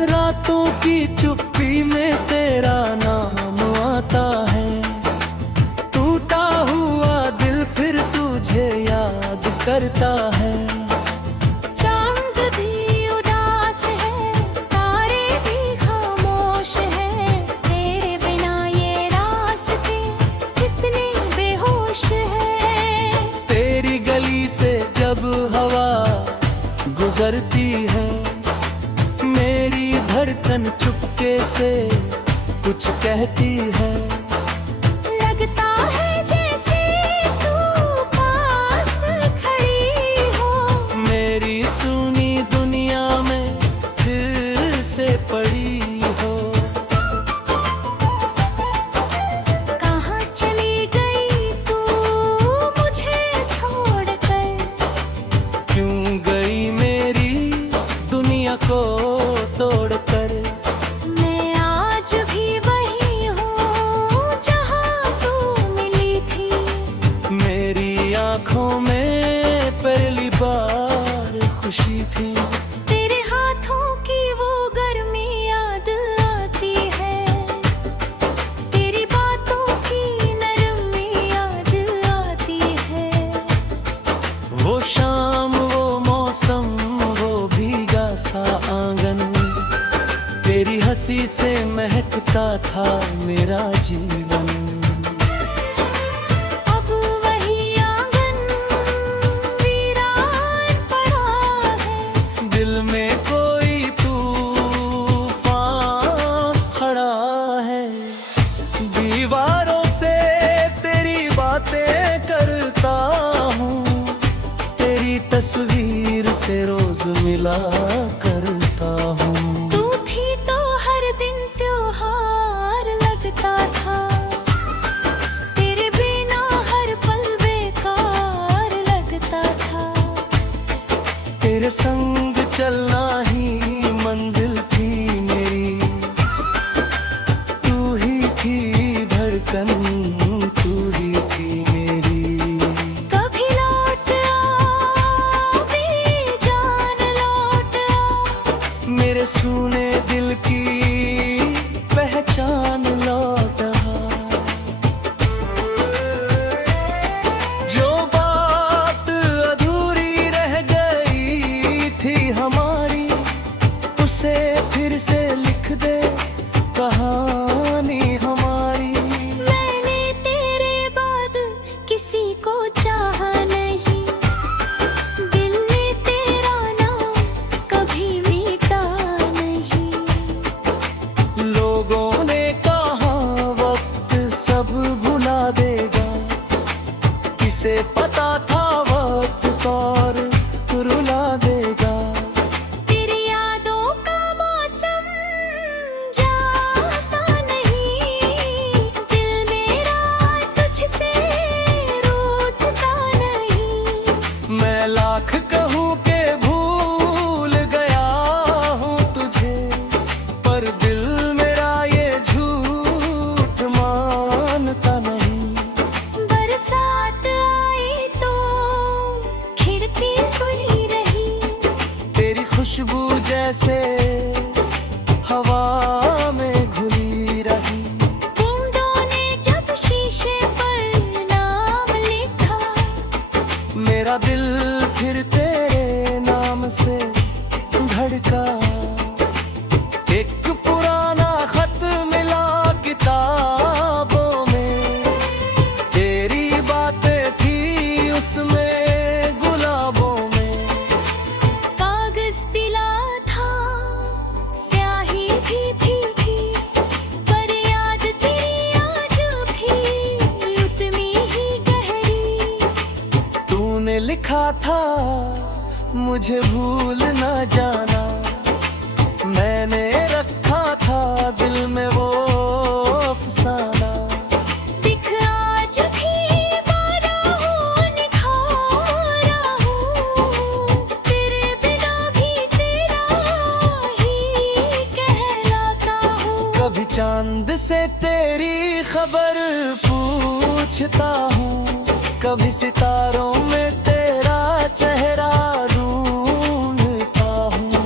रातों की चुप्पी में तेरा नाम आता है। टूटा हुआ दिल फिर तुझे याद करता है। चांद भी उदास है, तारे भी खामोश हैं। तेरे बिना ये रास्ते कितने बेहोश हैं। तेरी गली से जब हवा गुजरती है, मेरी धड़कन चुपके से कुछ कहती है। लगता है जैसे तू पास खड़ी हो, मेरी सुनी दुनिया में फिर से पड़ी हो। कहाँ चली गई तू मुझे छोड़कर? क्यों गई मेरी दुनिया को तोड़कर? मैं आज भी वही हूँ जहाँ तू मिली थी। मेरी आँखों में पहली बार खुशी थी। तेरे हाथों की वो गर्मी याद आती है। तेरी बातों की नरमी याद आती है। वो शाम, वो मौसम, वो भीगा सा आंगन, तेरी हंसी से महकता था मेरा जीवन। अब वही आंगन वीरान पड़ा है। दिल में कोई तूफान खड़ा है। दीवारों से तेरी बातें करता हूँ, तेरी तस्वीर से रोज मिला करता हूँ। तू थी तो हर दिन त्योहार लगता था। तेरे बिना हर पल बेकार लगता था। तेरे संग चलना ही मंजिल थी मेरी। तू ही थी धड़कन, तू ही थी मेरी। कभी लौट आ बेजान लौट आ। मेरे सूने दिल की पहचान लौट आ। जो बात अधूरी रह गई थी हमारी, उसे फिर से लिख दे कहानी हमारी। मैंने तेरे बाद किसी को चाहा नहीं। दिल ने तेरा नाम कभी मीटा नहीं। लोगों ने कहा वक्त सब भुला देगा, किसे पता था वक्त और रुला देगा। तेरी यादों का मौसम जाता नहीं। दिल मेरा तुझसे रूठता नहीं। मैं लाख कहूँ के भूल गया हूँ तुझे, पर दिल मेरा ये झूठ मानता नहीं। बरसात आई तो खिड़की खुली रही। तेरी खुशबू जैसे हवा में घुली रही। बूंदों ने जब शीशे पर नाम लिखा, मेरा दिल फिर तेरे नाम से धड़का। एक पुराना खत मिला किताबों में, तेरी बातें थी उसमें गुलाबों में। कागज पिला था, स्याही भी भीगी, पर याद तेरी आज भी उतनी ही गहरी। तूने लिखा था मुझे भूल न जाना, मैंने रखा था दिल में वो अफसाना। दिख आज भी बारा हूँ, निखारा हूँ। तेरे बिना भी तेरा ही कहलाता हूँ। कभी चांद से तेरी खबर पूछता हूँ, कभी सितारों में तेरा चेहरा ढूंढता हूँ।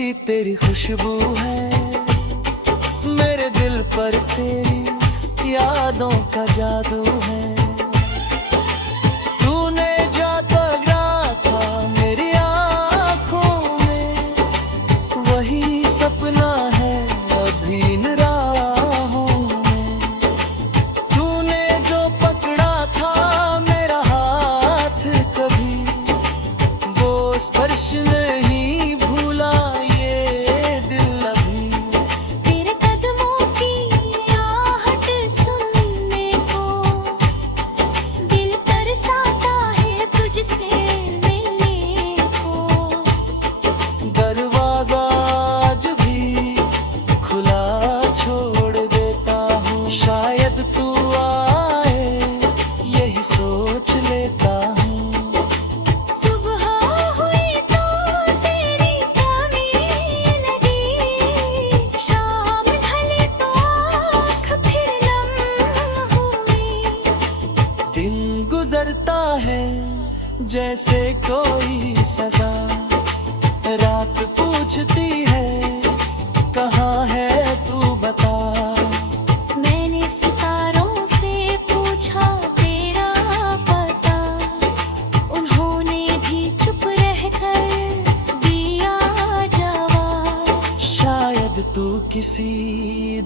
भी तेरी खुशबू है, मेरे दिल पर तेरी यादों का जादू है। तूने जो तगड़ा था मेरी आँखों में, वही सपना है अभी इन राहों में। तूने जो पकड़ा था मेरा हाथ कभी, वो स्पर्श नहीं भूला ये दिल अभी। तेरे कदमों की आहट सुनने को दिल तरसाता है तुझसे मिलने को। दरवाजा आज भी खुला छोड़ देता हूँ, शायद तू आए यही सोच लेता हूँ। सुबह हुई तो तेरी कमी लगी, शाम ढली तो आँख फिर नम हुई। दिन गुजरता है जैसे कोई सजा, रात पूछती है कहाँ है तू बता। मैंने सितारों से पूछा तेरा पता, उन्होंने भी चुप रहकर दिया जवाब। शायद तू किसी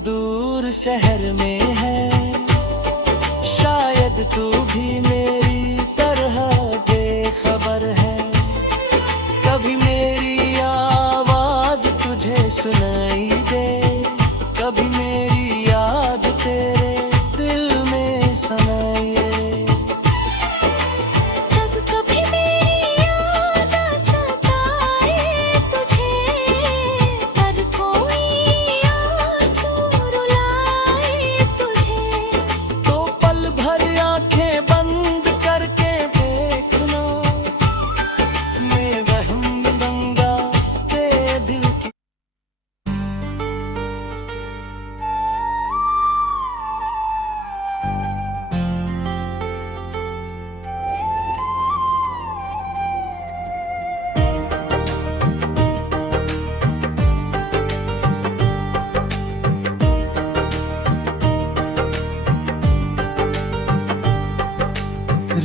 दूर शहर में है, शायद तू भी मेरी तरह बेखबर है। कभी मेरी आवाज तुझे सुनाई दे, कभी मेरी याद तेरे दिल में समाये। तब कभी मेरी याद सताए तुझे, पर कोई आंसू रुलाए तुझे। तो पल भर आंखें बंद करके देखना, मैं वहम दूंगा तेरे दिल की।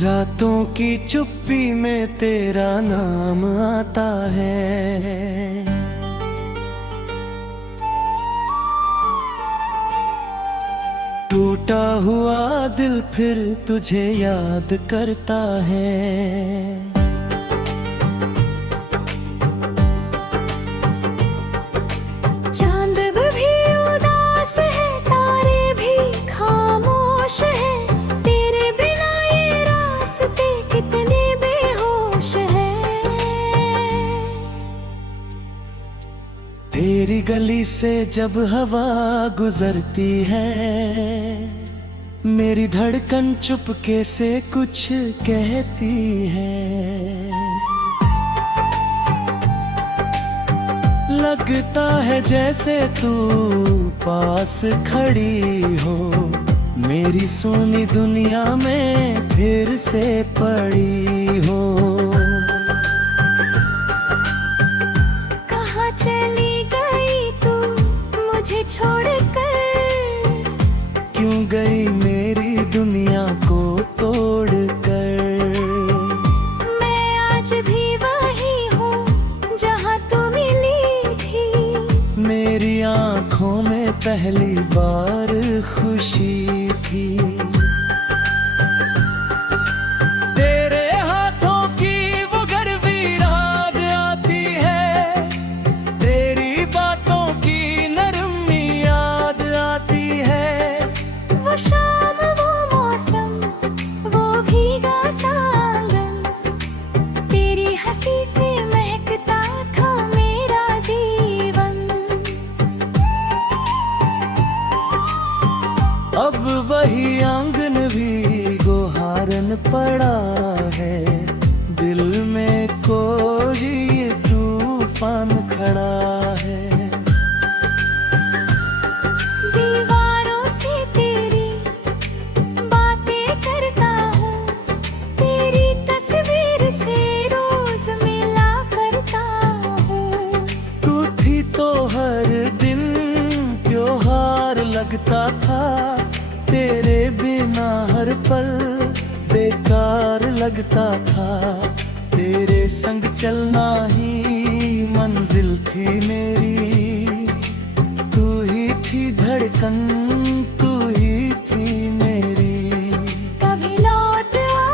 रातों की चुप्पी में तेरा नाम आता है, टूटा हुआ दिल फिर तुझे याद करता है। चांद भी उदास है, तारे भी खामोश है, तेरे बिना ये रास्ते कितने बेहोश है। तेरी गली से जब हवा गुजरती है, मेरी धड़कन चुपके से कुछ कहती है। लगता है जैसे तू पास खड़ी हो, मेरी सोनी दुनिया में फिर से पड़ी हो। कहाँ चली गई तू मुझे छोड़कर, क्यों गई मेरी दुनिया को तोड़कर। मैं आज भी वही हूँ जहाँ तू मिली थी। मेरी आँखों में पहली बार खुशी थी। तेरे हाथों की वो गर्वी राग आती है, तेरी बातों की नरमी याद आती है। वो शाम वो मौसम वो भीगा सा आंगन, तेरी हंसी से महकता था मेरा जीवन। अब वही आंगन भी गोहारन पड़ा है, दिल में कोई तूफान खड़ा है। दीवारों से तेरी बातें करता हूँ, तेरी तस्वीर से रोज मिला करता हूँ। तू थी तो हर दिन त्योहार लगता था, तेरे बिना हर पल बेकार लगता था। तेरे संग चलना ही मंजिल थी मेरी, तू ही थी धड़कन, तू ही थी मेरी। कभी लौट आ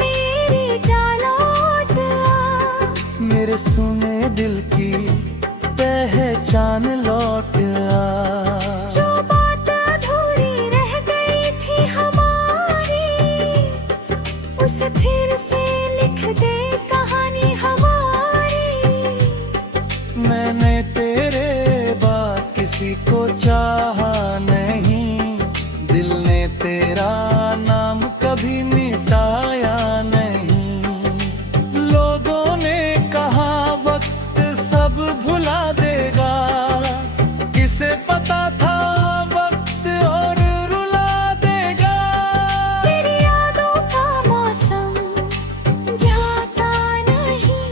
मेरी जान, लौट आ मेरे सुने दिल की पहचान, लौट आ। जो बात अधूरी रह गई थी हमारी, उसे फिर से लिख दे कहानी हमारी। मैंने तेरे बाद किसी को चाहा नहीं, दिल ने तेरा नाम कभी मिटाया नहीं। लोगों ने कहा वक्त सब भुला देगा, किसे पता था वक्त और रुला देगा। तेरी यादों का मौसम जाता नहीं,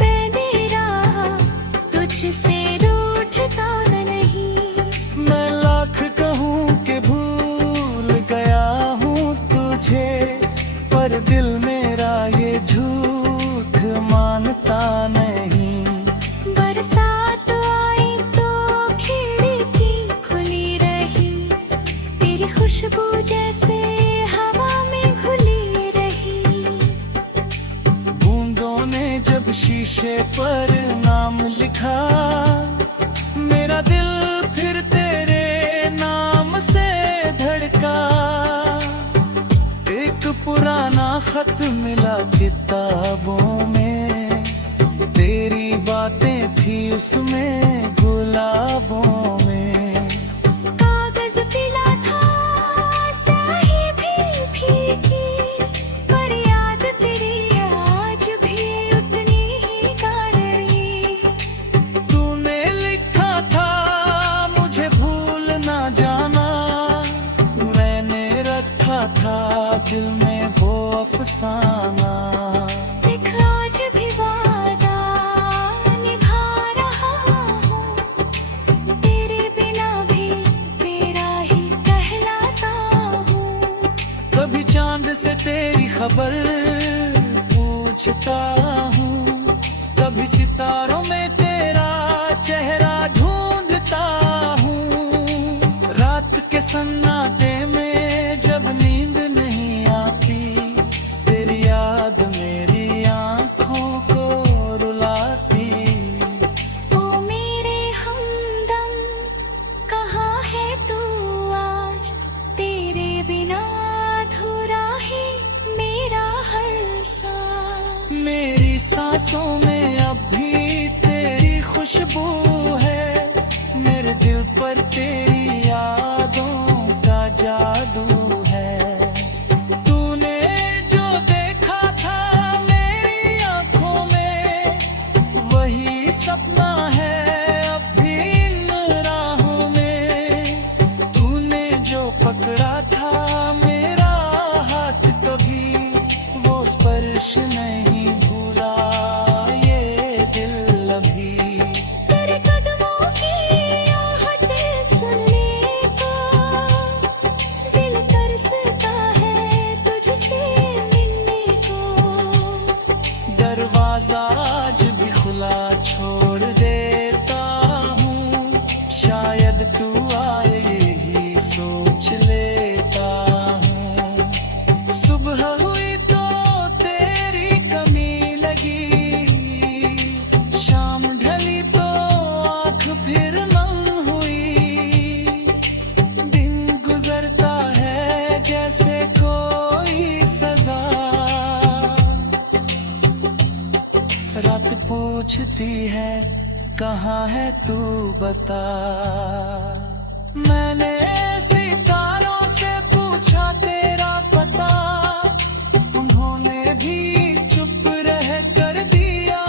बेनेरा तुझसे रूठता नहीं। मैं लाख कहूँ कि भूल गया हूँ तुझे, पर दिल मेरा ये झूठ मानता नहीं। बरसात आई तो खिड़की खुली रही, तेरी खुशबू जैसे हवा में घुली रही। बूंदों ने जब शीशे पर नाम लिखा, मेरा दिल फिर तेरे नाम से धड़का। एक पुराना खत मिला किताबों में, तेरी बातें थी उसमें गुलाबों में। कागज पीला था स्याही भी फीकी, पर याद तेरी आज भी उतनी ही गारड़ी। तूने लिखा था मुझे भूल ना जाना, मैंने रखा था दिल में वो अफसाना। देख आज भी वादा निभा रहा हूँ, तेरे बिना भी तेरा ही कहलाता हूँ। कभी चांद से तेरी खबर पूछता हूँ, कभी सितारों में तेरा चेहरा ढूंढता हूँ। रात के सन्नाटे में जब नींद नहीं आती, तेरी याद मेरी आँखों को रुलाती। ओ मेरे हमदम कहाँ है तू आज, तेरे बिना अधूरा है मेरा हर सांस। मेरी सांसों में अब भी तेरी खुशबू है, मेरे दिल पर तेरी यादों का जादू है। तूने जो देखा था मेरी आंखों में, वही सपना है अब भी इन राहों में। तूने जो पकड़ा था मेरा हाथ, कभी वो स्पर्श नहीं भूला ये दिल अभी। तेरे कदमों की आहट सुनने को दिल तरसता है, तुझसे मिलने को। दरवाजा आज भी खुला छोड़ देता हूँ, शायद तू आए यही सोच लेता हूँ। सुबह हुई तो तेरी कमी लगी, शाम ढली तो आँख फिर नम हुई। दिन गुजरता है जैसे कोई सजा, रात पूछती है कहाँ है तू बता। मैंने सितारों से पूछा तेरा पता, उन्होंने भी चुप रह कर दिया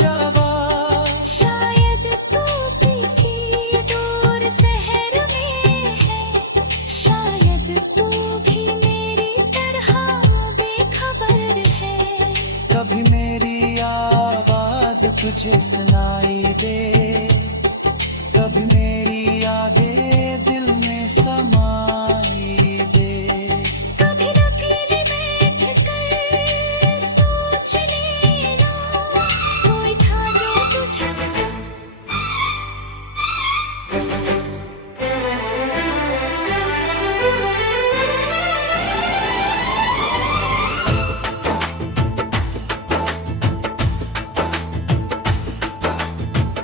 जवाब। शायद तू किसी दूर शहर में है, शायद तू भी मेरी तरह बेखबर है। कभी मेरी आवाज तुझे सुनाई दे,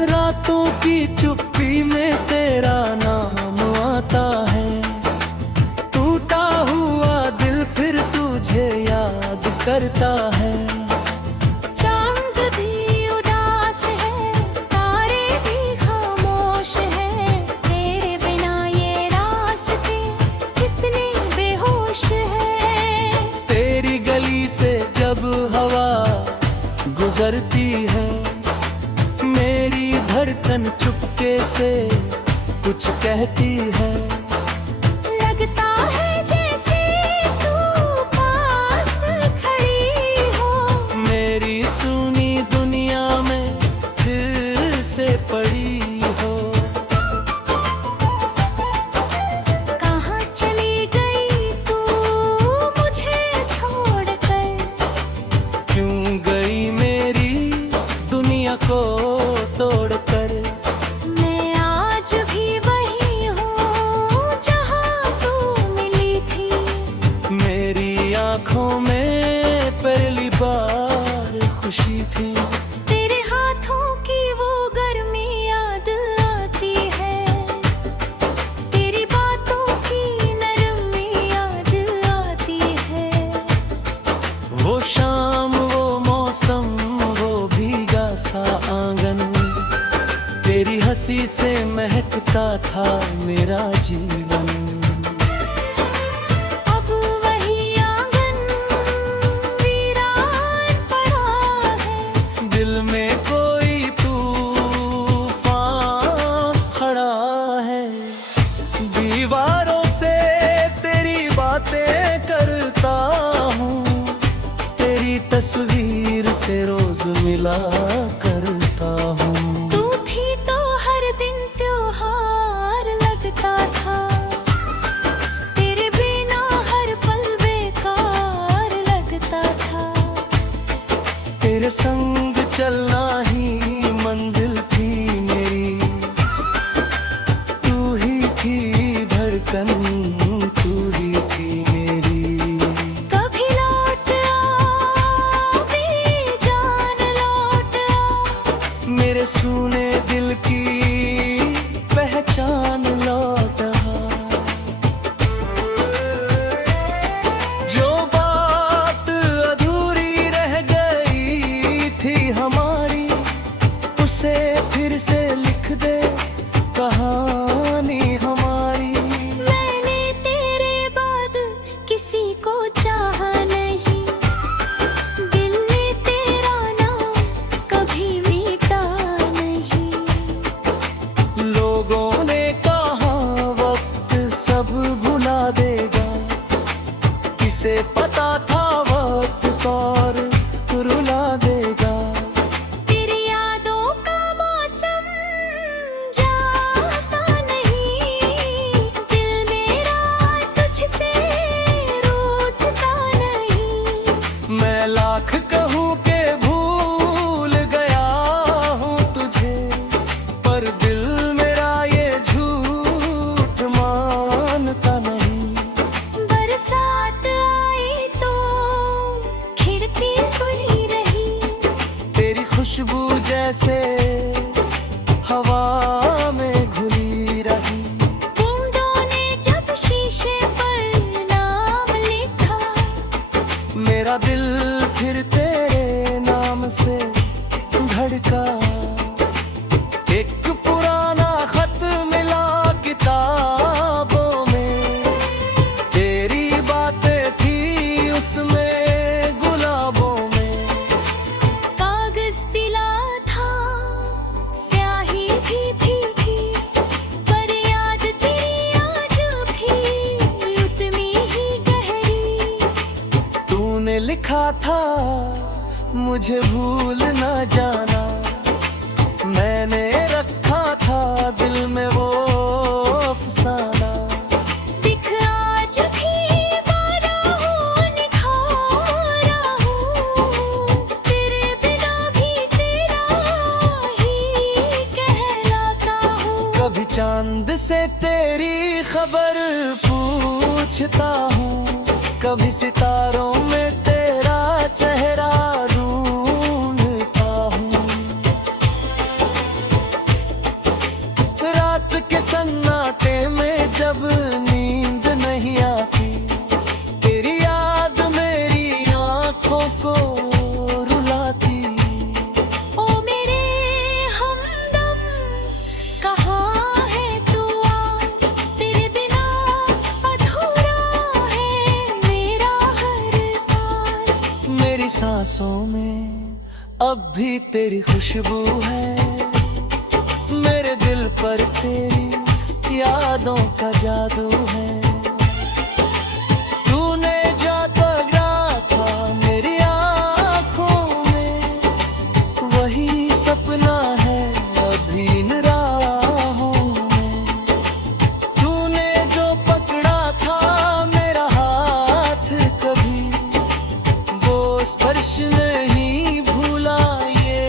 रातों की चुप्पी में तेरा नाम आता है। टूटा हुआ दिल फिर तुझे याद करता है। चांद भी उदास है, तारे भी खामोश हैं, तेरे बिना ये रास्ते कितने बेहोश हैं। तेरी गली से जब हवा गुजरती है, मेरी धड़कन चुपके से कुछ कहती है। लगता है जैसे तू पास खड़ी हो, मेरी सुनी दुनिया में फिर से पड़ी हो। कहाँ चली गई तू मुझे छोड़कर, क्यों गई मेरी दुनिया को तोड़कर। मैं आज भी वही हूँ जहाँ तू मिली थी। मेरी आंखों में पहली बार खुशी थी। तेरे हाथों की वो गर्मी याद आती है, तेरी बातों की नरमी याद आती है। वो शाम, वो मौसम, वो भीगा सा आंगन, तेरी हंसी से महकता था मेरा जीवन। अब वही आंगन वीरान पड़ा है, दिल में कोई तूफान खड़ा है। दीवारों से तेरी बातें करता हूँ, तेरी तस्वीर से रोज मिला करता हूँ। तू थी तो हर दिन त्योहार लगता था, तेरे बिना हर पल बेकार लगता था। तेरे संग चलना ही मंजिल थी मेरी, तू ही थी धड़कन, तू ही थी मेरी। कभी लौट आ भी जान लौट आ, मेरे सूने दिल की पहचान लौट आ। जो बात अधूरी रह गई थी हमारी, उसे फिर से लिख दे कहानी हमारी। मैंने तेरे बाद किसी को चाहा नहीं, दिल ने तेरा नाम कभी मीटा नहीं। लोगों ने कहा वक्त सब भुला देगा, किसे पता था वक्त और रुला देगा। तेरी यादों का मौसम जाता नहीं, दिल मेरा तुझसे रूठता नहीं। मैं लाख कहूँ के भूल गया हूँ तुझे, पर दिल मेरा ये झूठ मानता नहीं। बरसात आई तो खिड़की खुली रही, तेरी खुशबू जैसे हवा में घुली रही। बूंदों ने जब शीशे पर नाम लिखा, मेरा दिल फिर तेरे नाम से धड़का। एक पुराना खत मिला किताबों में, तेरी बातें थी उसमें गुलाबों में। कागज पिला था, स्याही भी फीकी, पर याद तेरी आज भी उतनी ही गहरी। तूने लिखा था मुझे भूल न जाना, मैंने रखा था दिल में वो अफसाना। दिख आज भी बारा हूँ, निखारा हूँ, तेरे बिना भी तेरा ही कहलाता हूँ। कभी चांद से तेरी खबर पूछता हूँ, कभी सितारों में तेरा चेहरा ढूंढता हूँ। जब नींद नहीं आती, तेरी याद मेरी आंखों को रुलाती। ओ मेरे हमदम, कहाँ है तू आज? तेरे बिना अधूरा है मेरा हर सांस। मेरी सांसों में अब भी तेरी खुशबू है, मेरे दिल पर तेरी यादों का जादू है। तूने जो तगड़ा था मेरी आंखों में, वही सपना है अभी इन राहों में। तूने जो पकड़ा था मेरा हाथ कभी, वो स्पर्श नहीं भूला ये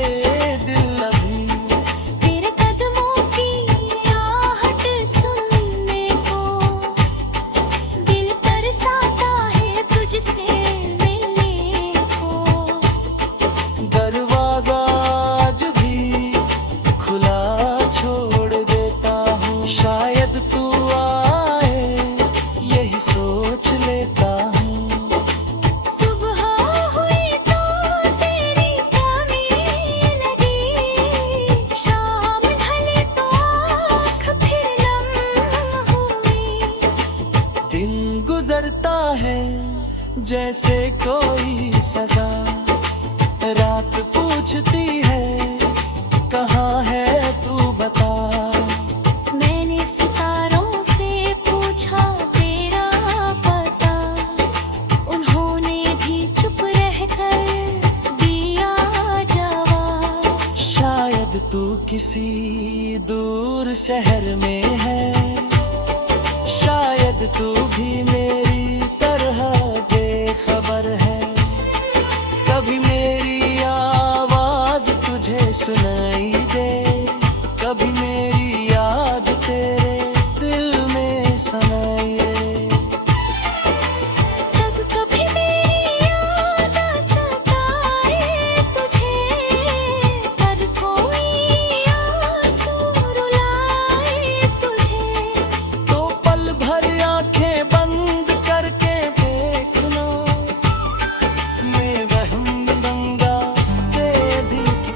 दिल अभी। तेरे कदमों की आहट सुनने को दिल तरसाता है तुझसे मिलने को। दरवाजा आज भी खुला छोड़ देता हूँ, शायद तू आए यही सोच लेता हूँ। सुबह हुई तो तेरी कमी लगी, शाम ढली तो आँख फिर नम हुई। दिन गुजरता है जैसे कोई सजा, रात पूछती है कहाँ है तू बता। मैंने सितारों से पूछा तेरा पता, उन्होंने भी चुप रहकर दिया जवाब। शायद तू किसी दूर शहर में है, शायद तू भी मेरी तरह बेखबर है। कभी मेरी आवाज तुझे सुनाई दे, कभी मेरी याद तेरे दिल में समाये। तब कभी मेरी याद सताए तुझे, पर कोई आंसू रुलाए तुझे। तो पल भर आंखें बंद करके देखना, मैं वहम दूंगा तेरे दिल की।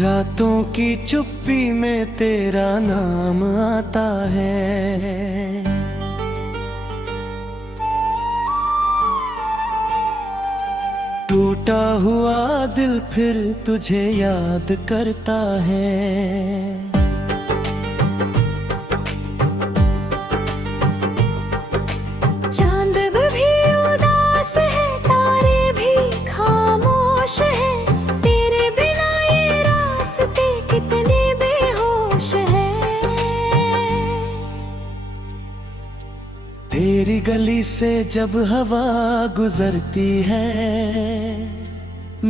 रातों की चुप्पी में तेरा नाम आता है, टूटा हुआ दिल फिर तुझे याद करता है। चांद भी उदास है, तारे भी खामोश है, तेरे बिना ये रास्ते कितने बेहोश है। तेरी गली से जब हवा गुजरती है,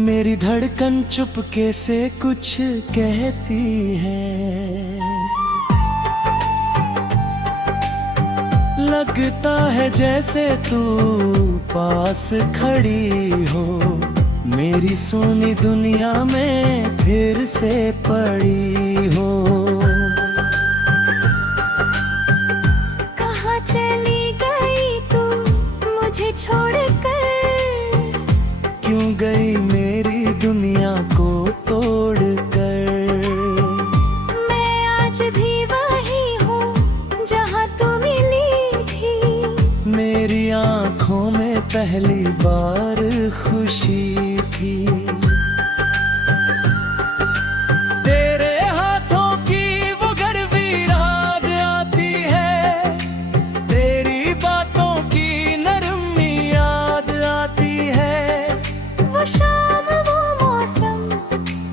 मेरी धड़कन चुपके से कुछ कहती है। लगता है जैसे तू पास खड़ी हो, मेरी सोनी दुनिया में फिर से पड़ी हो। कहाँ चली गई तू मुझे छोड़कर, क्यों गई मेरी दुनिया को तोड़ कर। मैं आज भी वही हूँ जहाँ तू मिली थी। मेरी आंखों में पहली बार खुशी थी। तेरे हाथों की वो गरबी राग आती है, तेरी बातों की नरमी याद आती है। वो शाम वो मौसम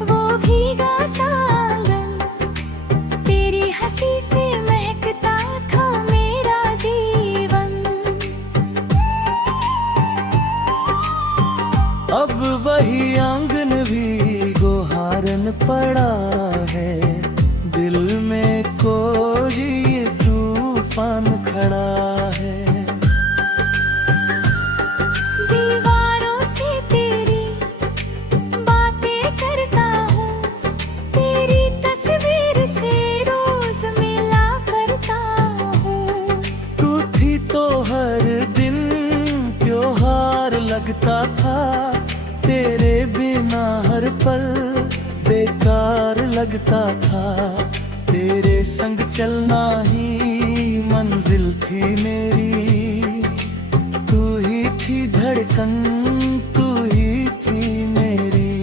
वो भीगा सा आंगन, तेरी हंसी से महकता था मेरा जीवन। अब वही आंगन भी गुहारने चैन पड़ा है, दिल में कोई तूफान खड़ा है। दीवारों से तेरी बातें करता हूँ, तेरी तस्वीर से रोज मिला करता हूँ। तू थी तो हर दिन त्योहार लगता था, तेरे बिना हर पल बेकार लगता था। तेरे संग चलना ही मंजिल थी मेरी, तू ही थी धड़कन, तू ही थी मेरी।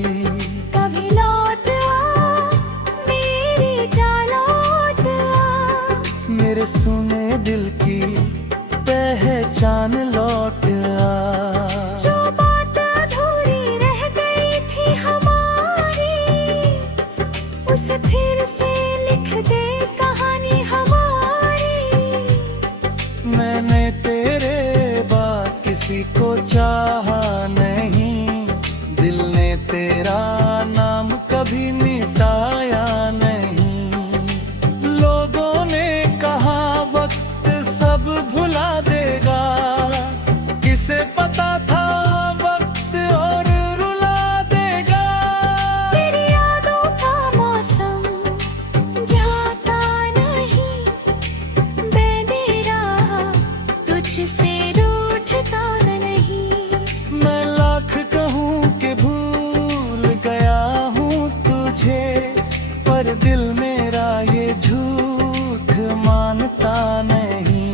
कभी लौट आ मेरी जा लौट आ, मेरे सुने दिल की पहचान लौट आ। जो बात अधूरी रह गई थी हमारी, उसे फिर से लिख दे कहानी हमारी। मैंने तेरे बाद किसी को चाहा नहीं, दिल ने तेरा नाम कभी मिटाया नहीं। लोगों ने कहा वक्त सब भुला देगा, किसे पता था वक्त और रुला देगा। तेरी यादों का मौसम जाता नहीं, बेदेरा तुझसे रूठता नहीं। मैं लाख कहूँ कि भूल गया हूँ तुझे, पर दिल मेरा ये झूठ मानता नहीं।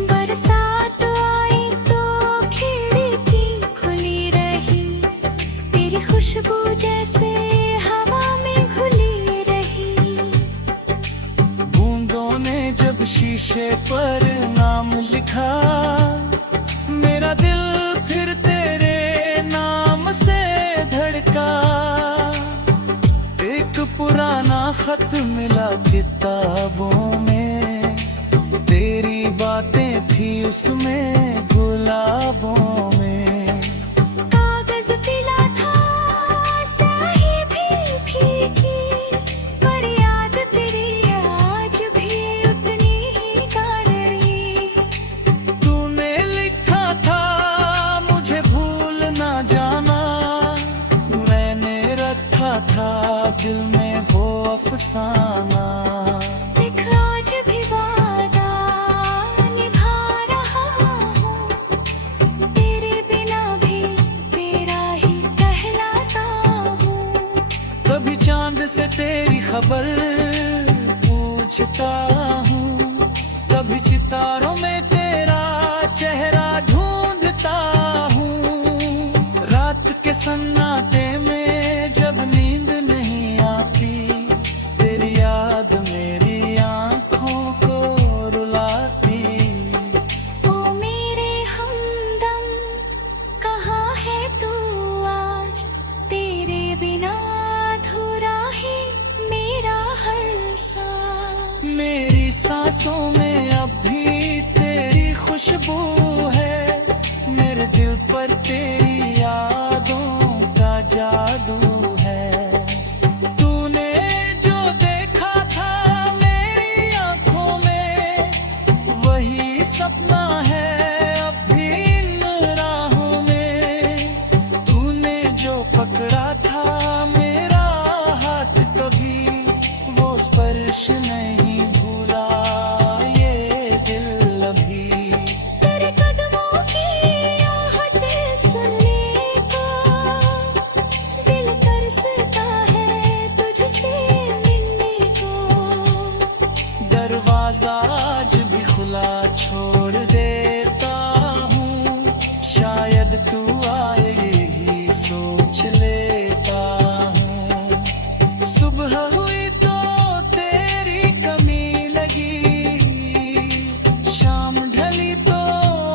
बरसात आई तो खिड़की खुली रही, तेरी खुशबू जैसे हवा में घुली रही। बूंदों ने जब शीशे पर नाम लिखा, मेरा दिल फिर तेरे नाम से धड़का। एक पुराना खत मिला किताबों में, तेरी बातें थी उसमें गुलाबों में। कागज पीला था स्याही भी फीकी, पर याद तेरी आज भी उतनी ही कारणी। तूने लिखा था मुझे भूल ना जाना, मैंने रखा था दिल में वो अफसाना। देख आज भी वादा निभा रहा हूँ, तेरे बिना भी तेरा ही कहलाता हूँ। कभी चांद से तेरी खबर पूछता हूँ, कभी सितारों में तेरा चेहरा ढूंढता हूँ। रात के सन्नाटे में जब नींद नहीं आती, तेरी याद मेरी आंखों को रुलाती। ओ मेरे हमदम कहाँ है तू आज, तेरे बिना अधूरा है मेरा हर सांस। मेरी सांसों में अब भी तेरी खुशबू है, मेरे दिल पर तेरी यादों का जादू है। तूने जो देखा था मेरी आंखों में, वही सपना है अब भी इन राहों में। तूने जो पकड़ा था मेरा हाथ, कभी वो स्पर्श नहीं भूला ये दिल अभी। तेरे कदमों की आहट सुनने को दिल तरसता है तुझसे मिलने को। दरवाजा आज भी खुला छोड़ देता हूँ, शायद तू आए ही सोच लेता हूँ। सुबह हुई तो तेरी कमी लगी, शाम ढली तो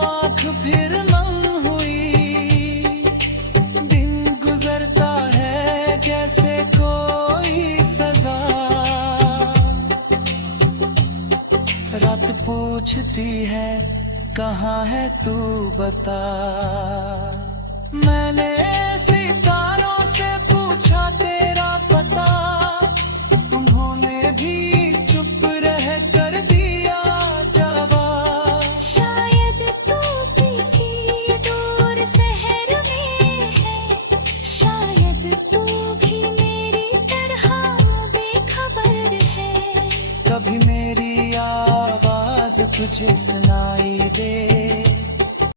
आँख फिर नम हुई। दिन गुजरता है जैसे कोई सजा, रात पूछती है कहाँ है तू बता। मैंने सितारों से पूछा तेरा पता, तुझे सुनाई दे।